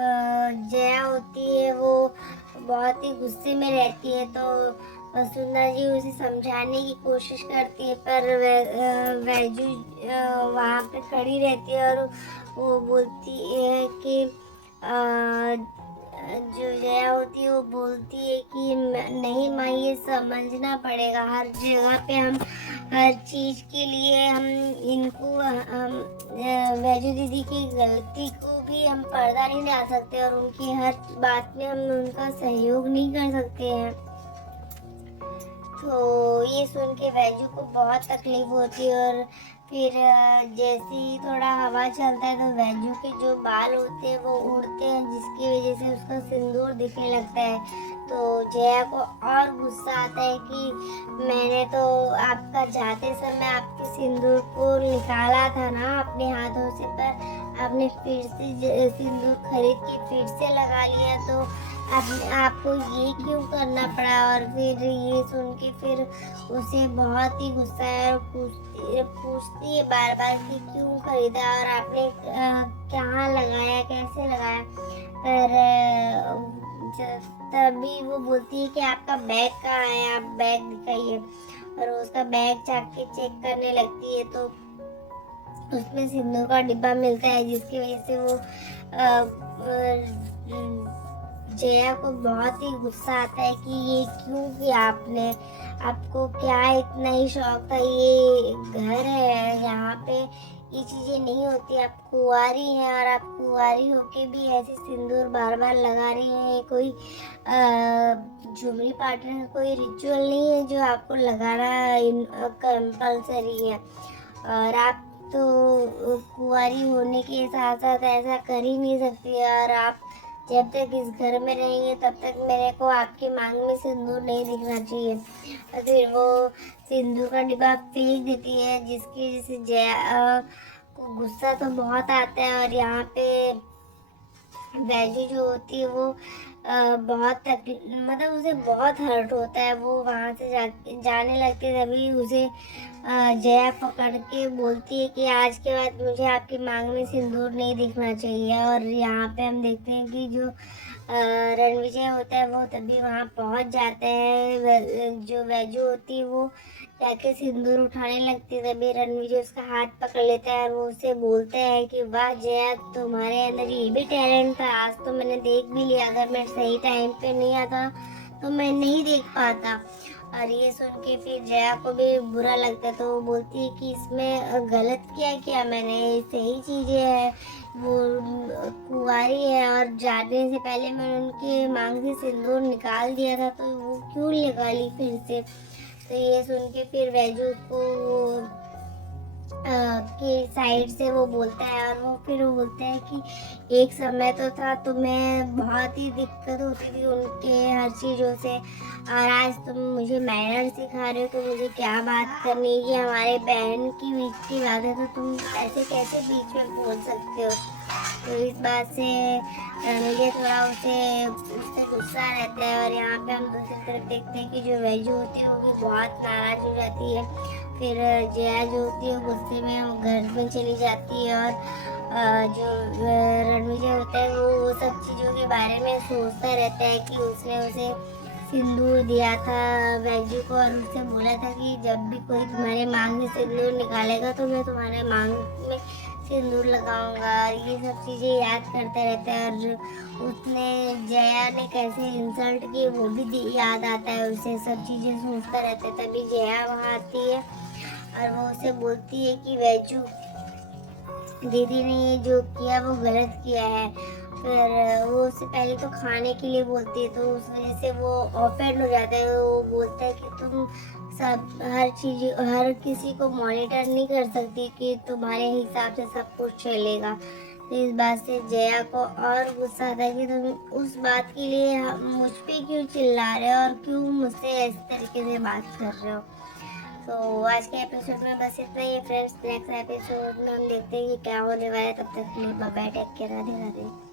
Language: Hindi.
जया होती है वो बहुत ही गुस्से में रहती है, तो वसुंधरा जी उसे समझाने की कोशिश करती है, पर वैजू वहाँ पे खड़ी रहती है और वो बोलती है कि जो जया होती है वो बोलती है कि नहीं माँ, ये समझना पड़ेगा, हर जगह पे हम हर चीज के लिए हम इनको हम वैजू दीदी की गलती को भी हम पर्दा नहीं डाल सकते और उनकी हर बात में हम उनका सहयोग नहीं कर सकते हैं। तो ये सुन के वैजू को बहुत तकलीफ होती है और फिर जैसे ही थोड़ा हवा चलता है तो वैजू के जो बाल होते हैं वो उड़ते हैं, जिसकी वजह से उसका सिंदूर दिखने लगता है। तो जया को और गुस्सा आता है कि मैंने तो आपका जाते समय आपके सिंदूर को निकाला था ना अपने हाथों से, पर आपने फिर से सिंदूर खरीद के फिर से लगा लिया, तो आपको ये क्यों करना पड़ा। और फिर ये सुन के फिर उसे बहुत ही गुस्सा है और पूछती है बार बार कि क्यों खरीदा और आपने कहाँ लगाया, कैसे लगाया। पर तभी वो बोलती है कि आपका बैग कहाँ है, आप बैग दिखाइए। और उसका बैग चाक के चेक करने लगती है, तो उसमें सिंदूर का डिब्बा मिलता है, जिसकी वजह से वो जया को बहुत ही गुस्सा आता है कि ये क्यों किया आपने, आपको क्या इतना ही शौक था, ये घर है, यहाँ पे ये चीजें नहीं होती, आप कुंवारी हैं और आप कुंवारी होके भी ऐसे सिंदूर बार बार लगा रही हैं। कोई झुमरी पार्टनर कोई रिचुअल नहीं है जो आपको लगाना कंपल्सरी है, और आप तो कुंवारी होने के साथ साथ ऐसा कर ही नहीं सकती। और आप जब तक इस घर में रहेंगे तब तक मेरे को आपकी मांग में सिंदूर नहीं दिखना चाहिए। और फिर वो सिंदूर का डिब्बा फेंक देती है, जिसकी वजह से जया को गुस्सा तो बहुत आता है। और यहाँ पे वैजू जो होती है वो बहुत मतलब उसे बहुत हर्ट होता है, वो वहाँ से जाने लगती है। तभी उसे जया पकड़ के बोलती है कि आज के बाद मुझे आपकी मांग में सिंदूर नहीं दिखना चाहिए। और यहाँ पे हम देखते हैं कि जो रणविजय होता है वो तभी वहाँ पहुँच जाते हैं, जो वैजू होती है वो जाके सिंदूर उठाने लगती है। तभी रणविजय उसका हाथ पकड़ लेता है और वो उसे बोलता है कि वाह जया, तुम्हारे अंदर ये भी टैलेंट था, आज तो मैंने देख भी लिया, अगर मैं सही टाइम पे नहीं आता तो मैं नहीं देख पाता। और ये सुन के फिर जया को भी बुरा लगता है, तो वो बोलती है कि इसमें गलत क्या किया मैंने, सही चीजें है, वो कुंवारी है और जाने से पहले मैंने उनके मांग से सिंदूर निकाल दिया था, तो वो क्यों निकाली फिर से। तो ये सुन के फिर वैजू को के साइड से वो बोलता है, और वो फिर वो बोलता है कि एक समय तो था तुम्हें बहुत ही दिक्कत होती थी उनके हर चीज़ों से, और आज तुम मुझे मैनर सिखा रहे हो, तो मुझे क्या बात करनी है, कि हमारे बहन की बीच की बात है, तो तुम ऐसे कैसे बीच में बोल सकते हो। तो इस बात से मुझे थोड़ा उससे गुस्सा रहता है। और यहाँ पे हम दूसरी तरफ देखते हैं कि जो वैजू होती है वो भी बहुत नाराज हो जाती है। फिर जया जो होती है गुस्से में वो घर में चली जाती है, और जो रणविजय होता है वो सब चीज़ों के बारे में सोचता रहता है कि उसने उसे सिंदूर दिया था वैजू को, और उससे बोला था कि जब भी कोई तुम्हारे मांग में सिंदूर निकालेगा तो मैं तुम्हारे मांग में सिंदूर लगाऊंगा। और ये सब चीज़ें याद करता रहता है, और उसने जया ने कैसे इंसल्ट की वो भी याद आता है उसे, सब चीज़ें सोचता रहता है। तभी जया वहाँ आती है और वो उसे बोलती है कि वैजू दीदी ने ये जो किया वो गलत किया है। फिर वो उससे पहले तो खाने के लिए बोलती है, तो उस वजह से वो ऑफेंड हो जाता है। वो बोलता है कि तुम सब हर किसी को मॉनिटर नहीं कर सकती कि तुम्हारे हिसाब से सब कुछ चलेगा। तो इस बात से जया को और गुस्सा आता है कि तुम उस बात के लिए मुझ पे क्यों चिल्ला रहे हो और क्यों मुझसे इस तरीके से बात कर रहे हो। तो आज के एपिसोड में बस इतना ही फ्रेंड्स। नेक्स्ट एपिसोड में हम देखते हैं कि क्या होने वाला है। तब तक के लिए bye bye, take care, Radhe Radhe.